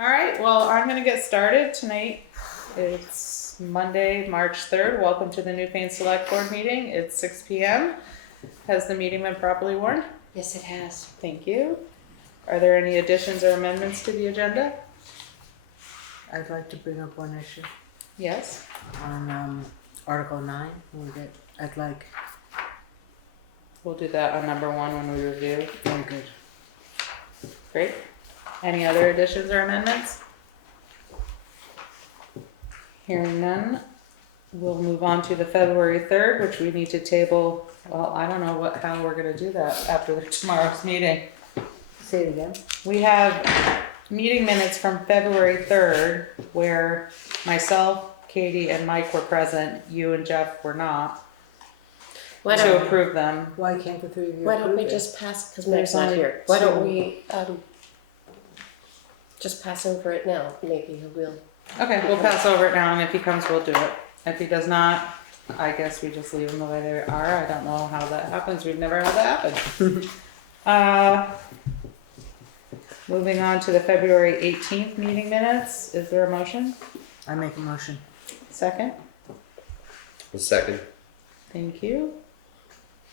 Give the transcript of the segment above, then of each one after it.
All right, well, I'm going to get started tonight. It's Monday, March 3rd. Welcome to the Newfane Selectboard meeting. It's 6 p.m. Has the meeting been properly warned? Yes, it has. Thank you. Are there any additions or amendments to the agenda? I'd like to bring up one issue Yes. on Article 9. We'll do that on number 1 when we review. Very good. Great. Any other additions or amendments? Hearing none, we'll move on to the February 3rd, which we need to table. Well, I don't know how we're going to do that after tomorrow's meeting. Say it again. We have meeting minutes from February 3rd where myself, Katie, and Mike were present. You and Jeff were not. To approve them. Why can't the three of you Why don't we approve it? just pass, because Mike's not here, why don't we just pass over it now? Maybe he will. Okay, we'll pass over it now, and if he comes, we'll do it. If he does not, I guess we just leave them the way they are. I don't know how that happens. We've never had that happen. Moving on to the February 18th meeting minutes. Is there a motion? I make a motion. Second? A second. Thank you.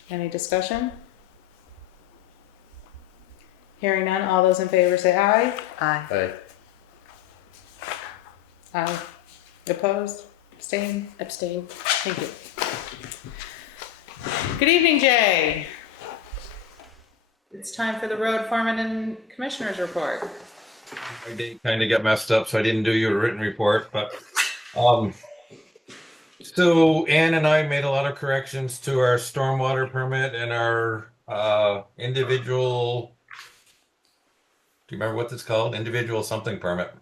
Any discussion? Hearing none, all those in favor say aye. Aye. Aye. Aye. Opposed? Abstained? Abstain. Thank you. Good evening, Jay. It's time for the road foreman and commissioners report. My date kind of got messed up, so I didn't do your written report, but so Ann and I made a lot of corrections to our stormwater permit and our individual, do you remember what it's called? Individual something permit.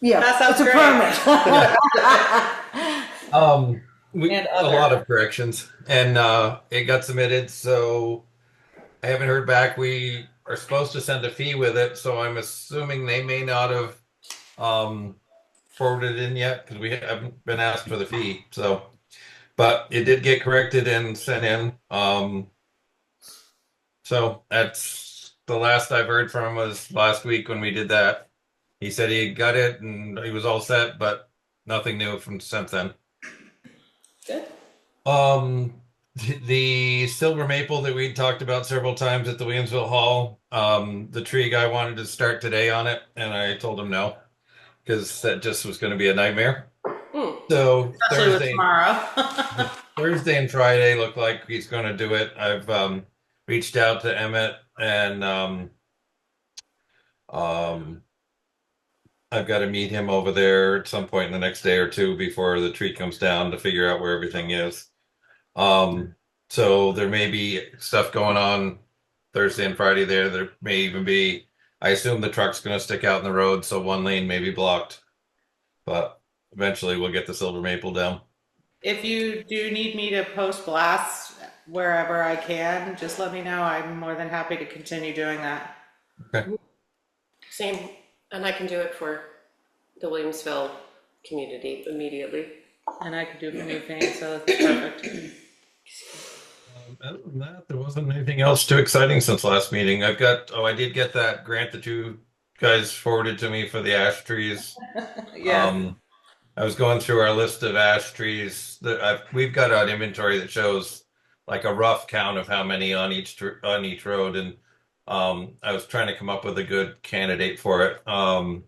Yeah, That sounds it's great. a permit. A lot of corrections, and it got submitted, so I haven't heard back. We are supposed to send a fee with it, so I'm assuming they may not have forwarded it in yet because we haven't been asked for the fee. So, but it did get corrected and sent in. So that's the last I've heard from him was last week when we did that. He said he got it and he was all set, but nothing new from since then. Good. The silver maple that we talked about several times at the Williamsville Hall, the tree guy wanted to start today on it, and I told him no, because that just was going to be a nightmare. So Especially with tomorrow. Thursday and Friday look like he's going to do it. I've reached out to Emmett, and I've got to meet him over there at some point in the next day or two before the tree comes down to figure out where everything is. So there may be stuff going on Thursday and Friday there. There may even be, I assume the truck's going to stick out in the road, so one lane may be blocked. But eventually we'll get the silver maple down. If you do need me to post blasts wherever I can, just let me know. I'm more than happy to continue doing that. Okay. Same, and I can do it for the Williamsville community immediately. And I could do it for Newfane, so that's perfect. Other than that, there wasn't anything else too exciting since last meeting. I did get that grant that you guys forwarded to me for the ash trees. Yeah. I was going through our list of ash trees that we've got an inventory that shows like a rough count of how many on each road, and I was trying to come up with a good candidate for it. I'll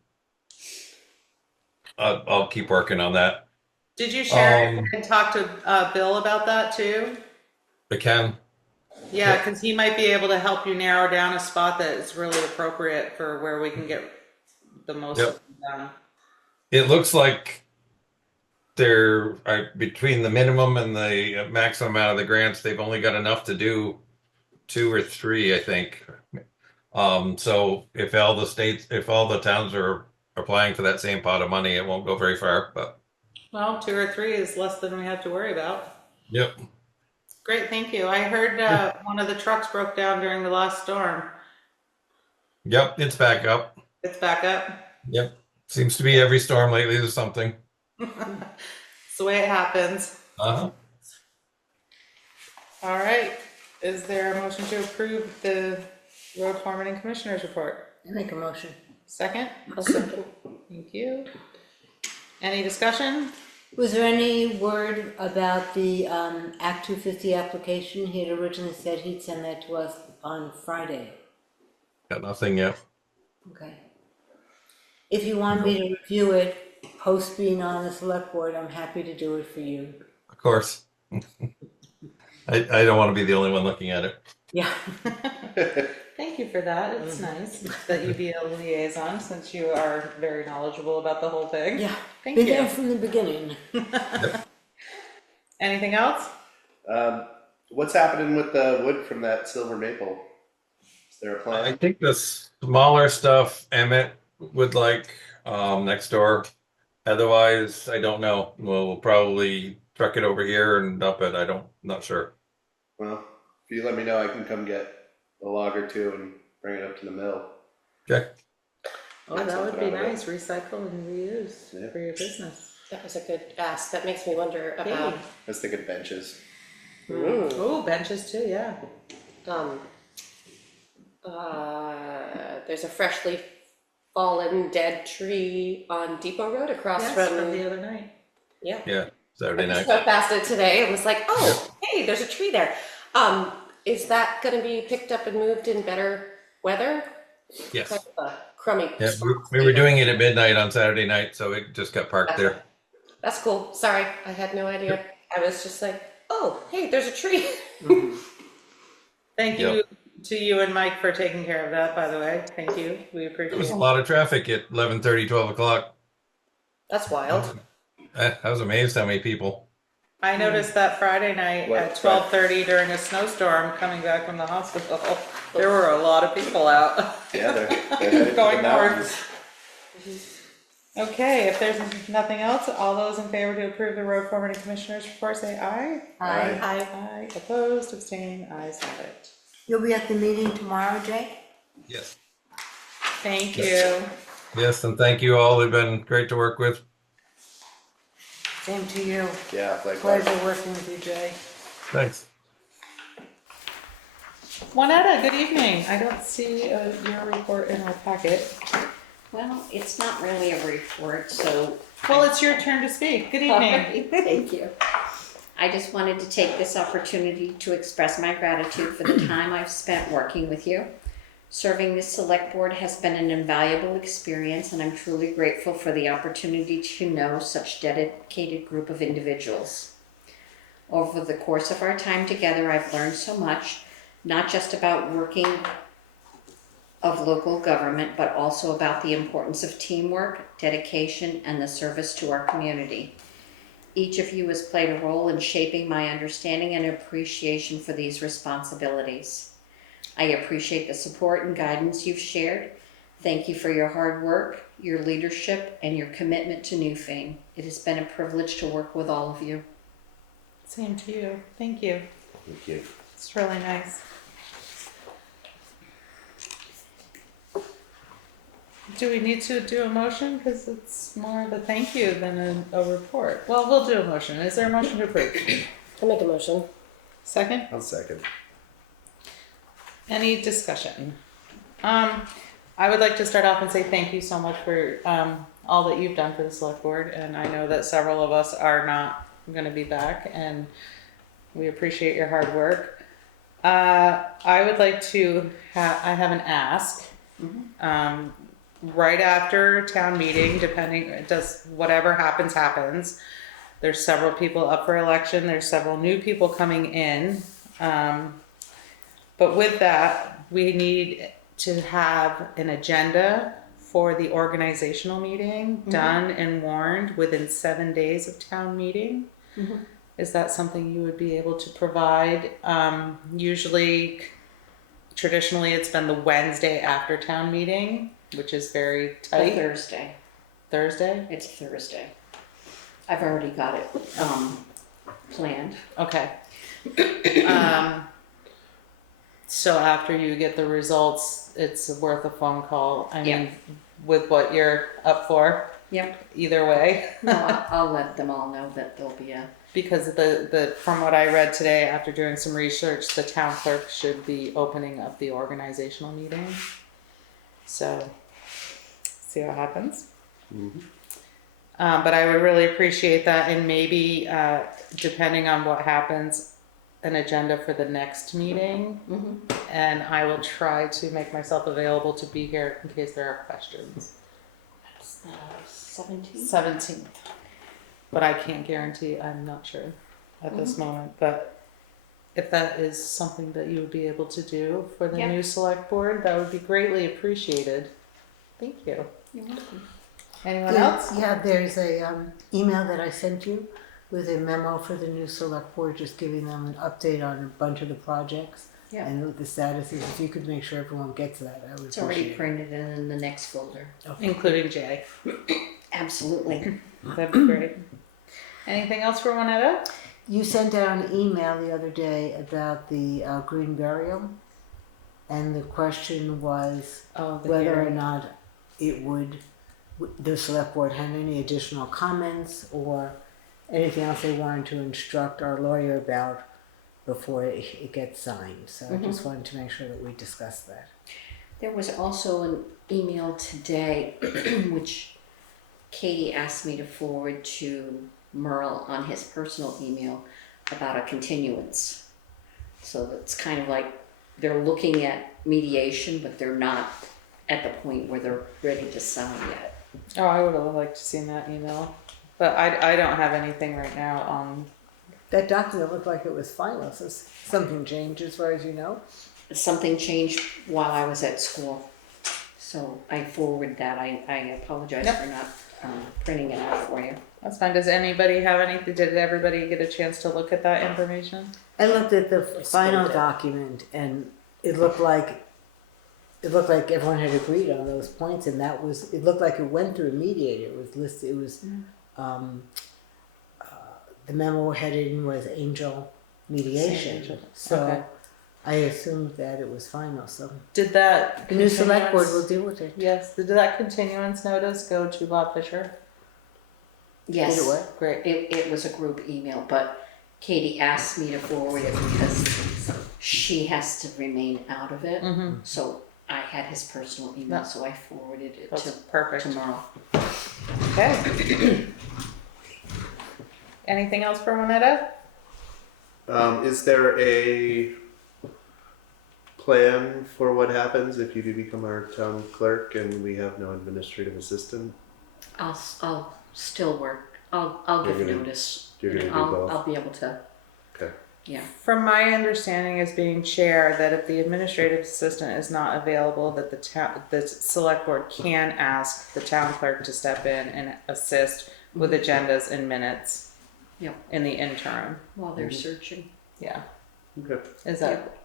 keep working on that. Did you share it and talk to Bill about that too? I can. Yeah, because he might be able to help you narrow down a spot that is really appropriate for where we can get the most done. It looks like they're between the minimum and the maximum amount of the grants, they've only got enough to do 2 or 3, I think. So if all the towns are applying for that same pot of money, it won't go very far. But well, 2 or 3 is less than we have to worry about. Yep. Great, thank you. I heard one of the trucks broke down during the last storm. Yep, it's back up. It's back up? Yep. Seems to be every storm lately there's something. It's the way it happens. Uh-huh. All right. Is there a motion to approve the road foreman and commissioners report? I make a motion. Second? I'll second. Thank you. Any discussion? Was there any word about the Act 250 application? He had originally said he'd send that to us on Friday. Got nothing yet. Okay. If you want me to review it, post being on the select board, I'm happy to do it for you. Of course. I don't want to be the only one looking at it. Yeah. Thank you for that. It's nice that you be a liaison since you are very knowledgeable about the whole thing. Yeah. Thank Been you. there from the beginning. Anything else? What's happening with the wood from that silver maple? Is there a I plan? think the smaller stuff Emmett would like next door. Otherwise, I don't know. We'll probably truck it over here and dump it. Not sure. Well, if you let me know, I can come get a log or two and bring it up to the mill. Okay. Oh, that would be Something out of it. nice. Recycle and reuse Yeah. for your business. That was a good ask. That makes me wonder about, I was thinking benches. Oh, benches too, yeah. there's a freshly fallen dead tree on Depot Road across Yes, from, from the other night. yeah. Yeah. Saturday I night. just drove past it today and was like, oh, hey, there's a tree there. Is that gonna be picked up and moved in better weather? Yes. Kind of a crummy. Yeah, we were doing it at midnight on Saturday night, so it just got parked there. That's cool. Sorry, I had no idea. I was just like, oh, hey, there's a tree. Thank you Yep. to you and Mike for taking care of that, by the way. Thank you. We There appreciate was a it. lot of traffic at 11:30, 12 o'clock. That's wild. I was amazed how many people. I noticed that Friday night What? at 12:30 during a snowstorm coming back from the hospital. There were a lot of people out. Yeah, they're headed to Going the north. mountains. Okay, if there's nothing else, all those in favor to approve the road foreman and commissioners report say aye. Aye. Aye. Opposed, abstained, ayes have it. You'll be at the meeting tomorrow, Jay? Yes. Thank you. Yes, and thank you all. They've been great to work with. Same to you. Yeah, likewise. Pleasure working with you, Jay. Thanks. Juanetta, good evening. I don't see your report in our packet. Well, it's not really a report, so. Well, it's your turn to speak. Good evening. Thank you. I just wanted to take this opportunity to express my gratitude for the time I've spent working with you. Serving this select board has been an invaluable experience, and I'm truly grateful for the opportunity to know such dedicated group of individuals. Over the course of our time together, I've learned so much, not just about working of local government, but also about the importance of teamwork, dedication, and the service to our community. Each of you has played a role in shaping my understanding and appreciation for these responsibilities. I appreciate the support and guidance you've shared. Thank you for your hard work, your leadership, and your commitment to Newfane. It has been a privilege to work with all of you. Same to you. Thank you. Thank you. It's really nice. Do we need to do a motion? Because it's more of a thank you than a report. Well, we'll do a motion. Is there a motion to approve? I'll make a motion. Second? I'll second. Any discussion? I would like to start off and say thank you so much for all that you've done for the select board, and I know that several of us are not going to be back, and we appreciate your hard work. I would like to I have an ask. Right after town meeting, depending, whatever happens. There's several people up for election. There's several new people coming in. But with that, we need to have an agenda for the organizational meeting done and warned within 7 days of town meeting. Is that something you would be able to provide? Traditionally, it's been the Wednesday after town meeting, which is very tight. Thursday. Thursday? It's Thursday. I've already got it planned. Okay. So after you get the results, it's worth a phone call. I mean, with what you're up for, Yep. either way. No, I'll let them all know that there'll be a. Because from what I read today, after doing some research, the town clerk should be opening up the organizational meeting. So see what happens. Mhm. But I would really appreciate that, and maybe, depending on what happens, an agenda for the next meeting. And I will try to make myself available to be here in case there are questions. 17th? 17th. But I can't guarantee, I'm not sure at this moment, but if that is something that you would be able to do for the Yeah. new select board, that would be greatly appreciated. Thank you. You're welcome. Anyone else? Yeah, there's a email that I sent you with a memo for the new select board, just giving them an update on a bunch of the projects. Yeah. And what the status is. If you could make sure everyone gets that, I would It's already appreciate it. printed and in the next folder. Including Jay. Absolutely. That'd be great. Anything else for Juanetta? You sent out an email the other day about the green burial, and the question was Oh, the whether or hearing. not it would, the select board had any additional comments or anything else they wanted to instruct our lawyer about before it gets signed. So I just wanted to make sure that we discussed that. There was also an email today, which Katie asked me to forward to Merle on his personal email about a continuance. So it's kind of like they're looking at mediation, but they're not at the point where they're ready to sign yet. Oh, I would have liked to seen that email. But I don't have anything right now on. That document looked like it was final. So something changed as far as you know? Something changed while I was at school. So I forwarded that. I apologize Yep. for not printing it out for you. That's fine. Does anybody have anything? Did everybody get a chance to look at that information? I looked at the final document, and it looked like everyone had agreed on those points, and that was, it looked like it went through a mediator. It was listed, it was, the memo heading was Angel Mediation. Angel. So Okay. I assumed that it was final, so Did that the new select board continuance- will deal with it. Yes. Did that continuance notice go to Bob Fisher? Yes. Did it work? Great. It was a group email, but Katie asked me to forward it because she has to remain out of it. Mm-hmm. So I had his personal email, Yeah. so I forwarded it That's to perfect. Merle. Okay. Anything else for Juanetta? Is there a plan for what happens if you do become our town clerk and we have no administrative assistant? I'll still work. I'll give You're gonna- notice. you're gonna do I'll both? I'll be able to. Okay. Yeah. From my understanding as being chair, that if the administrative assistant is not available, that the select board can ask the town clerk to step in and assist with agendas and minutes. Yep. In the interim. While they're searching. Yeah. Okay. Is that? Yep.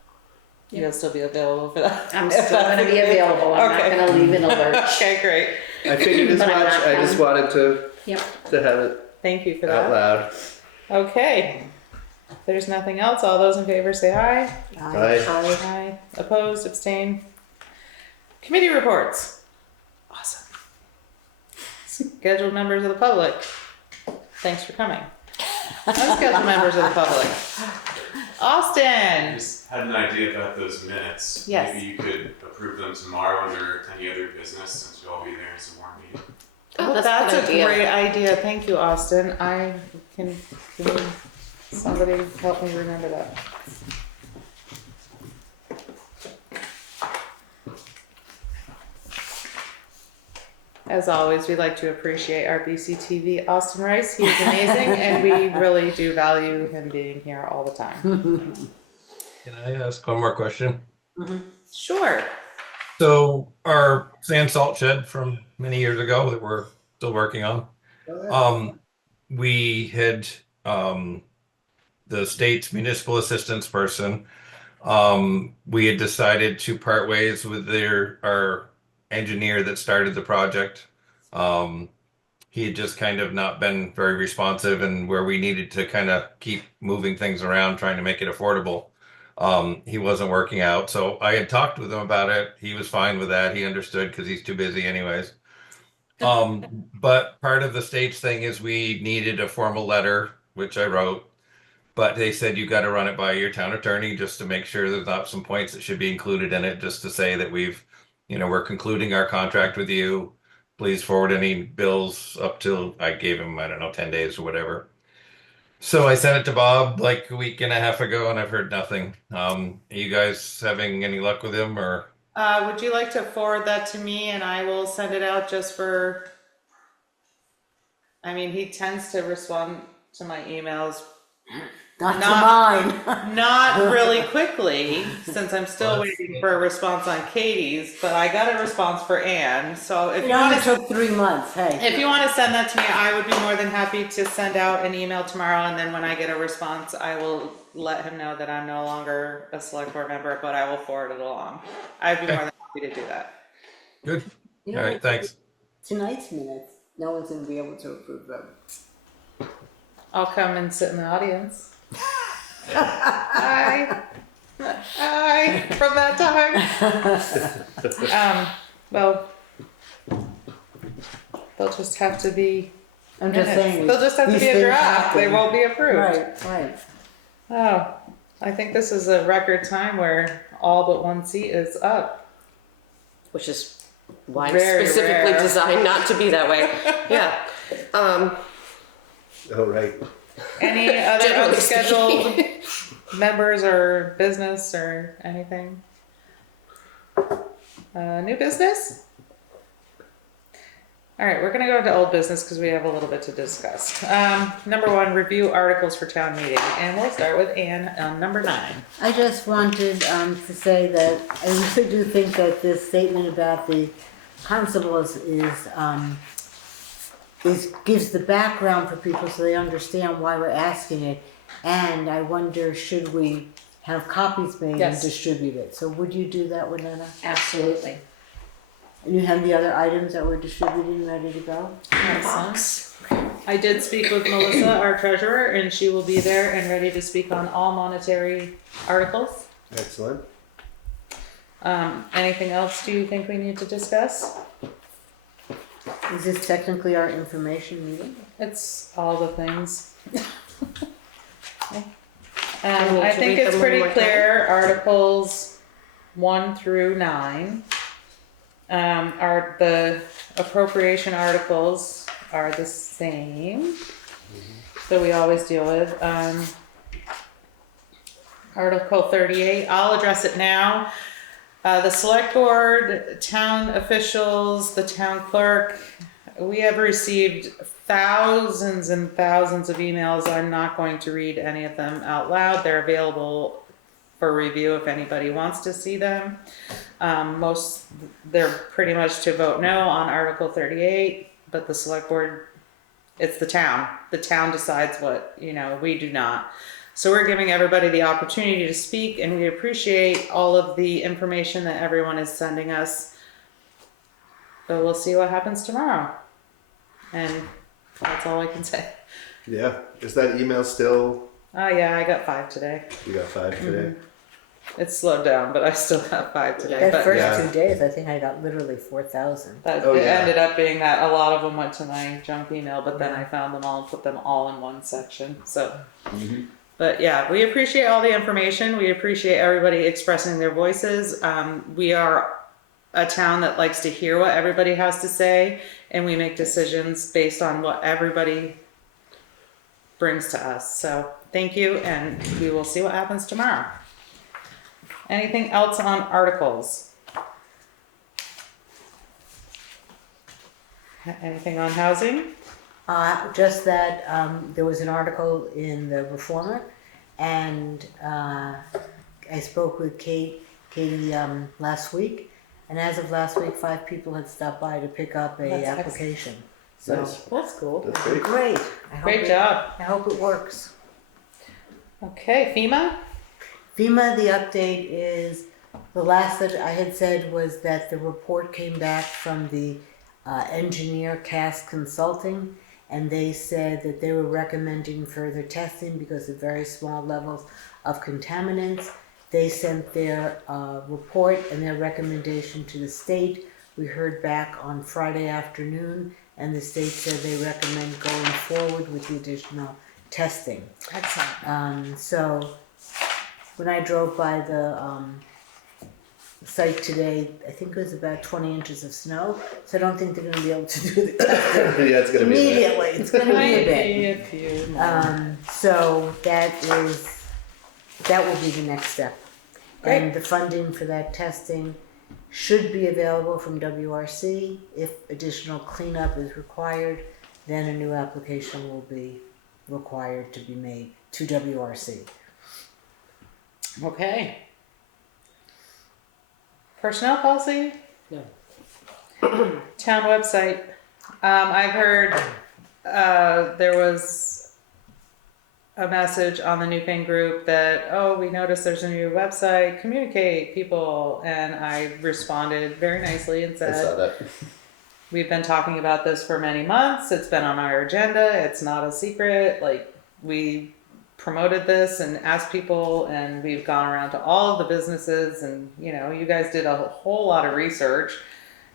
You'll still be available for that? I'm If still that's going to the be case. available. I'm Okay. not going to leave in a lurch. Okay, great. I figured as But I'm much. not I just done. wanted to Yep. have it Thank you for out that. loud. Okay. If there's nothing else, all those in favor say aye. Aye. Aye. Opposed, abstain. Committee reports. Awesome. Scheduled members of the public. Thanks for coming. Unscheduled members of the public. Austin. Just had an idea about those minutes. Yes. Maybe you could approve them tomorrow under any other business since you'll all be there as a warm meeting. Oh, Well, that's that's a a good idea. great idea. Thank you, Austin. Can somebody help me remember that? As always, we'd like to appreciate our BCTV Austin Rice. He is amazing, and we really do value him being here all the time. Can I ask one more question? Sure. So our sand salt shed from many years ago that we're still working on, we had the state's municipal assistance person. We had decided to part ways with our engineer that started the project. He had just kind of not been very responsive, and where we needed to kind of keep moving things around, trying to make it affordable. He wasn't working out. So I had talked with him about it. He was fine with that. He understood because he's too busy anyways. But part of the state's thing is we needed a formal letter, which I wrote, but they said, you got to run it by your town attorney just to make sure there's not some points that should be included in it, just to say that we're concluding our contract with you. please forward any bills up till I gave him, I don't know, 10 days or whatever. So I sent it to Bob like a week and a half ago, and I've heard nothing. Are you guys having any luck with him, or? Would you like to forward that to me and I will send it out just for, I mean, he tends to respond to my emails Not Not- to mine. not really quickly, since I'm still waiting for a response on Katie's, but I got a response for Anne, so if It you want only to, took 3 months, hey. if you want to send that to me, I would be more than happy to send out an email tomorrow, and then when I get a response, I will let him know that I'm no longer a select board member, but I will forward it along. I'd be more than happy to do that. Good. You All know, right, thanks. Tonight's minutes, no one's gonna be able to approve them. I'll come and sit in the audience. Hi. Hi, from that time. Well, they'll just have to be I'm just minutes. saying. They'll just have to these be a things draft. happen. They won't be approved. Right. Oh, I think this is a record time where all but one seat is up. Which is why Very it's specifically rare. designed not to be that way. Yeah. Oh, right. Any other Generally unscheduled speaking. members or business or anything? New business? All right, we're gonna go to old business because we have a little bit to discuss. Number 1, review articles for town meeting, and we'll start with Anne on number 9. I just wanted to say that I really do think that this statement about the constables gives the background for people so they understand why we're asking it. And I wonder, should we have copies made Yes. and distributed? So would you do that, Winona? Absolutely. And you have the other items that we're distributing ready to go? I did speak with Melissa, our treasurer, and she will be there and ready to speak on all monetary articles. Excellent. Anything else do you think we need to discuss? Is this technically our information meeting? It's all the things. need I to think read it's them one pretty more clear, Articles 1 through 9. Are the appropriation articles are the same that we always deal with. Article 38, I'll address it now. The select board, town officials, the town clerk, we have received thousands and thousands of emails. I'm not going to read any of them out loud. They're available for review if anybody wants to see them. They're pretty much to vote no on Article 38, but the select board, it's the town. The town decides what, we do not. So we're giving everybody the opportunity to speak, and we appreciate all of the information that everyone is sending us. But we'll see what happens tomorrow. And that's all I can say. Yeah. Is that email still? Oh yeah, I got 5 today. You got 5 today? It's slowed down, but I still have 5 today. That But first Yeah. 2 days, I think I got literally 4,000. that, Oh, it yeah. ended up being that a lot of them went to my junk email, but then I found them all and put them all in one section. So, but yeah, we appreciate all the information. We appreciate everybody expressing their voices. We are a town that likes to hear what everybody has to say, and we make decisions based on what everybody brings to us. So thank you, and we will see what happens tomorrow. Anything else on articles? Anything on housing? Just that there was an article in the Reformer, and I spoke with Katie last week, and as of last week, 5 people had stopped by to pick up a That's excellent. application. So Nice. That's cool. That's great. great. I hope Great job. I hope it works. Okay, FEMA? FEMA, the update is, the last that I had said was that the report came back from the engineer Cass Consulting, and they said that they were recommending further testing because of very small levels of contaminants. They sent their report and their recommendation to the state. We heard back on Friday afternoon, and the state said they recommend going forward with the additional testing. Excellent. So when I drove by the site today, I think it was about 20 inches of snow, so I don't think they're gonna be able to do the testing Yeah, it's gonna be a bit. immediately. It's gonna be a Might bit. be a few more. So that will be the next step. Great. And the funding for that testing should be available from WRC. If additional cleanup is required, then a new application will be required to be made to WRC. Okay. Personnel policy? No. Town website. I've heard there was a message on the Newfane group that, oh, we noticed there's a new website, communicate people. And I responded very nicely and I said, saw that. we've been talking about this for many months. It's been on our agenda. It's not a secret. Like, we promoted this and asked people, and we've gone around to all of the businesses, and you know, you guys did a whole lot of research.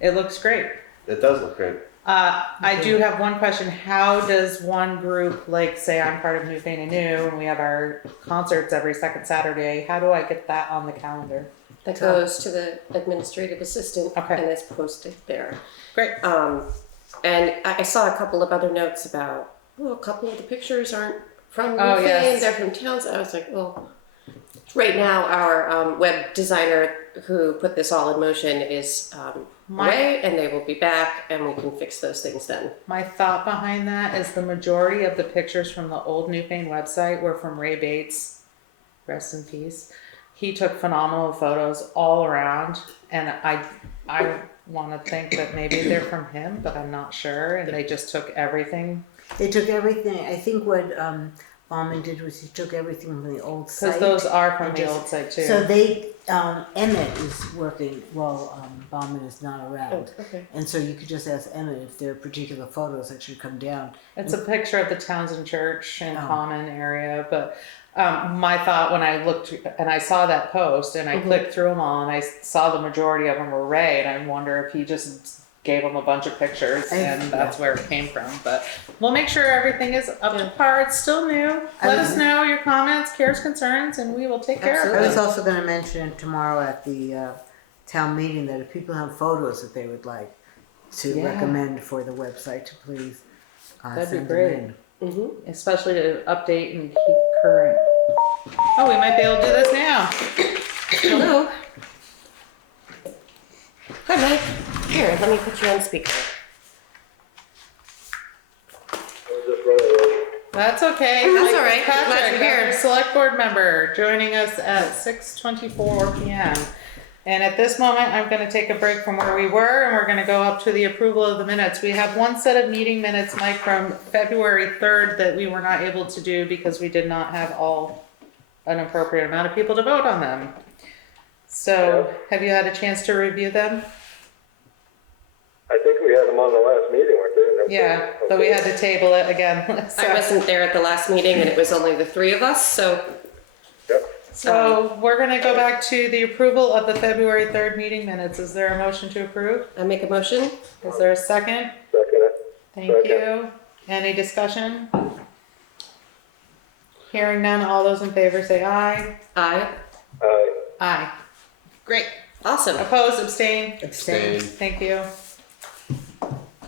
It looks great. It does look great. I do have one question. How does one group, like say I'm part of Newfane and New, and we have our concerts every second Saturday, how do I get that on the calendar? That goes to the administrative assistant Okay. and is posted there. Great. And I saw a couple of other notes about, well, a couple of the pictures aren't from Oh, Newfane, yes. they're from towns. I was like, well, right now our web designer who put this all in motion is away, and they will be back, and we can fix those things then. My thought behind that is the majority of the pictures from the old Newfane website were from Ray Bates, rest in peace. He took phenomenal photos all around, and I want to think that maybe they're from him, but I'm not sure, and they just took everything. They took everything. I think what Bauman did was he took everything from the old site. Because those are from and the just- old site too. So they, Emmett is working while Bauman is not around. Okay. And so you could just ask Emmett if there are particular photos that should come down. It's a picture of the Townsend Church and Oh. Common area, but my thought when I looked and I saw that post and I clicked through them all and I saw the majority of them were Ray, and I wonder if he just gave them a bunch of pictures and that's where it came from. But we'll make sure everything is up to par. It's still new. Let us know your comments, cares, concerns, and we will take care of I was them. also going to mention tomorrow at the town meeting that if people have photos that they would like to Yeah. recommend for the website, to please That'd be send great. them in. Mm-hmm. Especially to update and keep current. Oh, we might be able to do this now. Hello. Hi, Mike. Here, let me put you on speaker. That's okay. That's Mike all right. Glad Patrick, you're here. our select board member, joining us at 6:24 p.m. And at this moment, I'm going to take a break from where we were, and we're going to go up to the approval of the minutes. We have one set of meeting minutes, Mike, from February 3rd that we were not able to do because we did not have an appropriate amount of people to vote on them. So, have you had a chance to review them? I think we had them on the last meeting, weren't they? Yeah, but we had to table it again. So- I wasn't there at the last meeting, and it was only the three of us, so Yep. So we're gonna go back to the approval of the February 3rd meeting minutes. Is there a motion to approve? I make a motion. Is there a second? Second it. Thank you. Any discussion? Hearing none, all those in favor say aye. Aye. Aye. Aye. Great. Awesome. Opposed, abstain? Abstain. Thank you.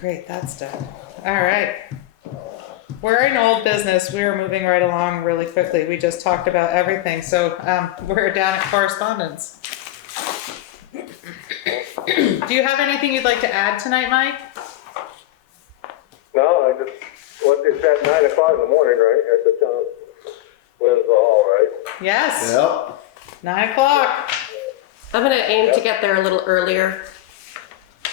Great, that's done. All right. We're in old business. We are moving right along really quickly. We just talked about everything. So we're down at correspondence. Do you have anything you'd like to add tonight, Mike? No, it's at 9 o'clock in the morning, right, at the town, Winslow Hall, right? Yes. Yep. 9 o'clock. I'm gonna aim to get there a little earlier.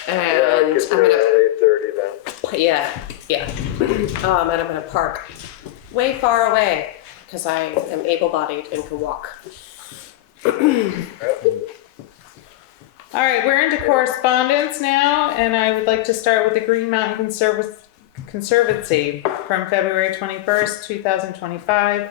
Yeah, And get I'm there gonna, at 8:30 then. yeah. And I'm gonna park way far away because I am able-bodied and can walk. All right, we're into correspondence now, and I would like to start with the Green Mountain Conservancy from February 21st, 2025.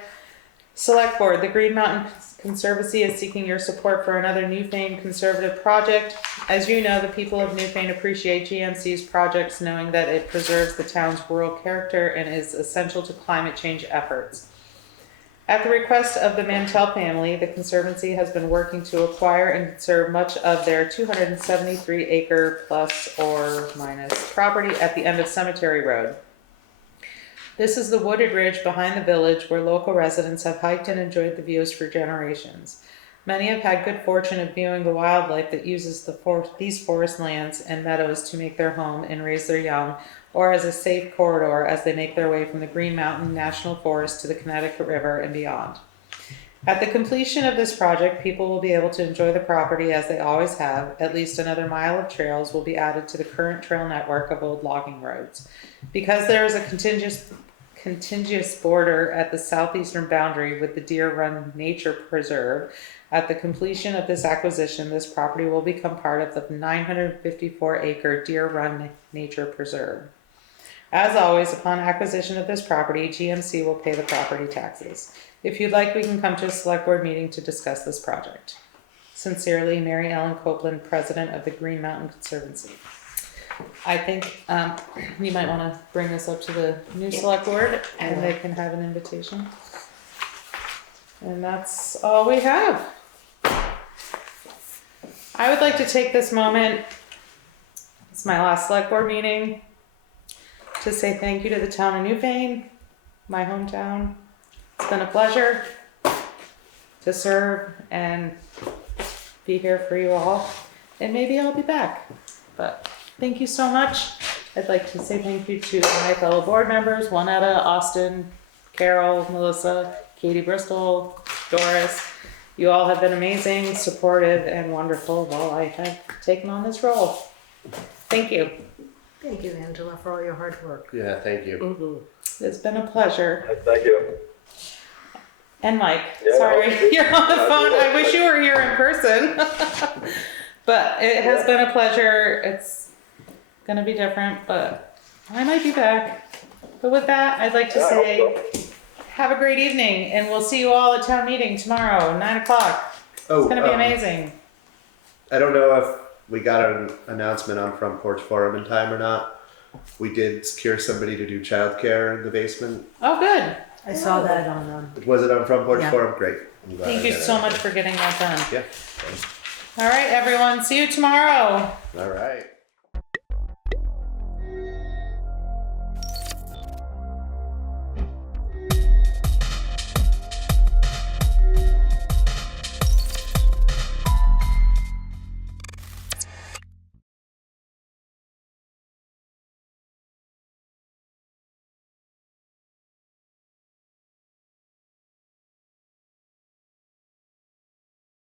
Select Board, the Green Mountain Conservancy is seeking your support for another Newfane conservative project. As you know, the people of Newfane appreciate GMC's projects, knowing that it preserves the town's rural character and is essential to climate change efforts. At the request of the Mantell family, the Conservancy has been working to acquire and conserve much of their 273 acre plus or minus property at the end of Cemetery Road. This is the wooded ridge behind the village where local residents have hiked and enjoyed the views for generations. Many have had good fortune of viewing the wildlife that uses these forest lands and meadows to make their home and raise their young, or as a safe corridor as they make their way from the Green Mountain National Forest to the Connecticut River and beyond. At the completion of this project, people will be able to enjoy the property as they always have. At least another mile of trails will be added to the current trail network of old logging roads. Because there is a contiguous border at the southeastern boundary with the Deer Run Nature Preserve, at the completion of this acquisition, this property will become part of the 954 acre Deer Run Nature Preserve. As always, upon acquisition of this property, GMC will pay the property taxes. If you'd like, we can come to a select board meeting to discuss this project. Sincerely, Mary Ellen Copeland, President of the Green Mountain Conservancy. I think you might want to bring this up to the new select board and they can have an invitation. And that's all we have. I would like to take this moment, it's my last select board meeting, to say thank you to the town of Newfane, my hometown. It's been a pleasure to serve and be here for you all. And maybe I'll be back. But thank you so much. I'd like to say thank you to my fellow board members, Juanetta, Austin, Carol, Melissa, Katie Bristol, Doris. You all have been amazing, supportive, and wonderful while I have taken on this role. Thank you. Thank you, Angela, for all your hard work. Yeah, thank you. It's been a pleasure. Thank you. And Mike, Yeah, sorry, you're on the phone. I wish you were here in person. But it has been a pleasure. It's going to be different, but I might be back. But with that, I'd like to say have a great evening, and we'll see you all at town meeting tomorrow, 9 o'clock. Oh, It's going to be amazing. I don't know if we got an announcement on Front Porch Forum in time or not. We did secure somebody to do childcare in the basement. Oh, good. I saw that on Was it on Front Porch Yeah. Forum? Great. I'm glad Thank I you got so it. much for getting that done. Yeah. All right, everyone. See you tomorrow. All right.